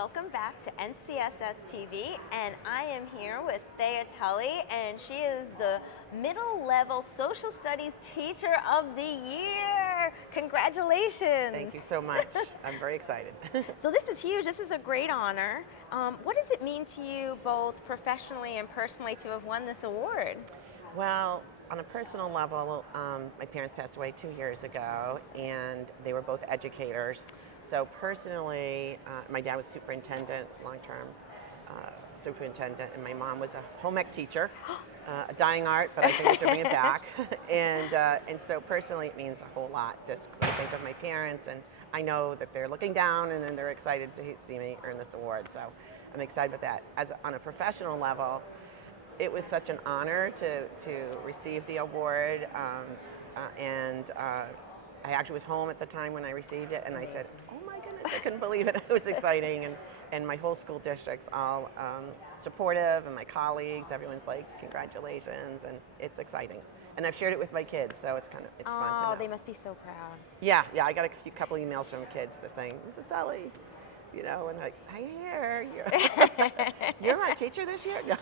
welcome back to NCSS TV, and I am here with Thea Tully, and she is the middle level social studies teacher of the year. Congratulations. Thank you so much. I'm very excited. So this is huge. This is a great honor. What does it mean to you both professionally and personally to have won this award? Well, on a personal level, my parents passed away 2 years ago, and they were both educators. So personally, my dad was superintendent, long-term superintendent, and my mom was a home ec teacher, a dying art, but I think I should bring it back. And so personally, it means a whole lot, just because I think of my parents, and I know that they're looking down, and then they're excited to see me earn this award. So I'm excited with that. As on a professional level, it was such an honor to receive the award, I actually was home at the time when I received it, and I said, "Oh my goodness, I couldn't believe it." It was exciting, and my whole school district's all supportive, and my colleagues, everyone's like, "Congratulations," and it's exciting. And I've shared it with my kids, so it's fun to know. Oh, they must be so proud. Yeah, I got a couple emails from kids. They're saying, "Mrs. Tully," and like, "Hi, here, you're my teacher this year." No.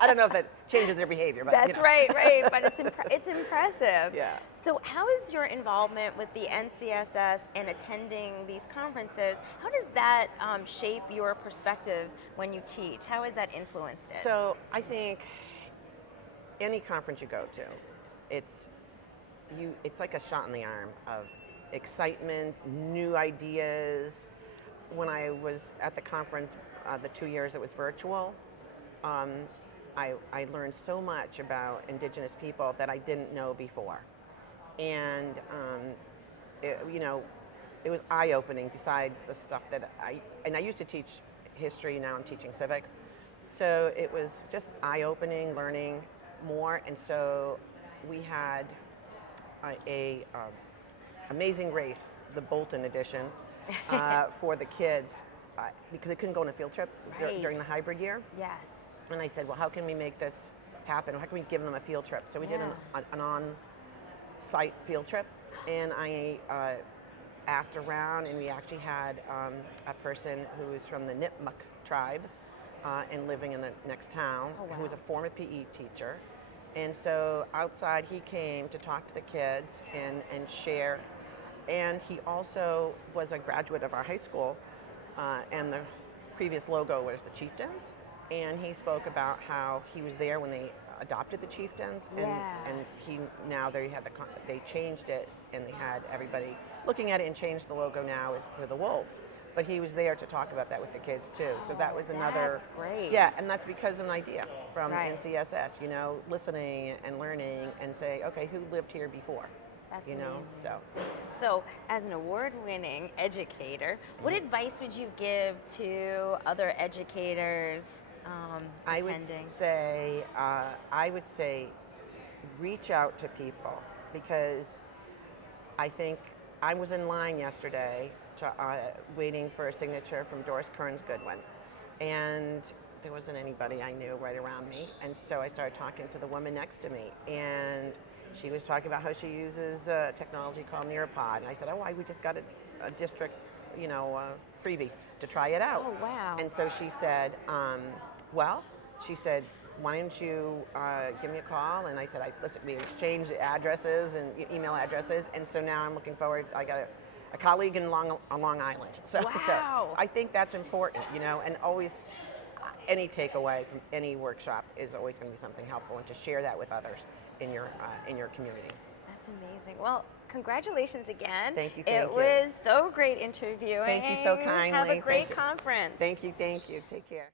I don't know if that changes their behavior, but that's right, but it's impressive. Yeah. So, how is your involvement with the NCSS and attending these conferences? How does that shape your perspective when you teach? How has that influenced it? So, I think any conference you go to, it's like a shot in the arm of excitement, new ideas. When I was at the conference, the 2 years it was virtual, I learned so much about Indigenous people that I didn't know before. And, it was eye-opening besides the stuff that I used to teach history, now I'm teaching civics. So it was just eye-opening, learning more. And so we had a Amazing Race, the Bolton edition, for the kids because they couldn't go on a field trip during the hybrid year. Yes. And I said, well, how can we make this happen? How can we give them a field trip? So we did an on-site field trip, and I asked around, and we actually had a person who was from the Nipmuc tribe and living in the next town, who was a former PE teacher. And so outside he came to talk to the kids and share. And he also was a graduate of our high school, and the previous logo was the Chieftains. And he spoke about how he was there when they adopted the Chieftains, and they changed it, and they had everybody looking at it and changed the logo now is for the Wolves. But he was there to talk about that with the kids too. So that was another. That's great. Yeah, and that's because of an idea from NCSS. Listening and learning and say, okay, who lived here before? That's amazing. So as an award-winning educator, what advice would you give to other educators attending? I would say reach out to people, because I think I was in line yesterday waiting for a signature from Doris Kearns Goodwin, and there wasn't anybody I knew right around me, and so I started talking to the woman next to me, and she was talking about how she uses technology called Nearpod, and I said, we just got a district, freebie to try it out. Oh, wow. And so she said, why don't you give me a call? And I said, listen, we exchanged addresses and email addresses, and so now I'm looking forward. I got a colleague in Long Island. So I think that's important, and always any takeaway from any workshop is always going to be something helpful, and to share that with others in your community. That's amazing. Well, congratulations again. Thank you. It was so great interviewing. Thank you so kindly. Have a great conference. Thank you. Take care.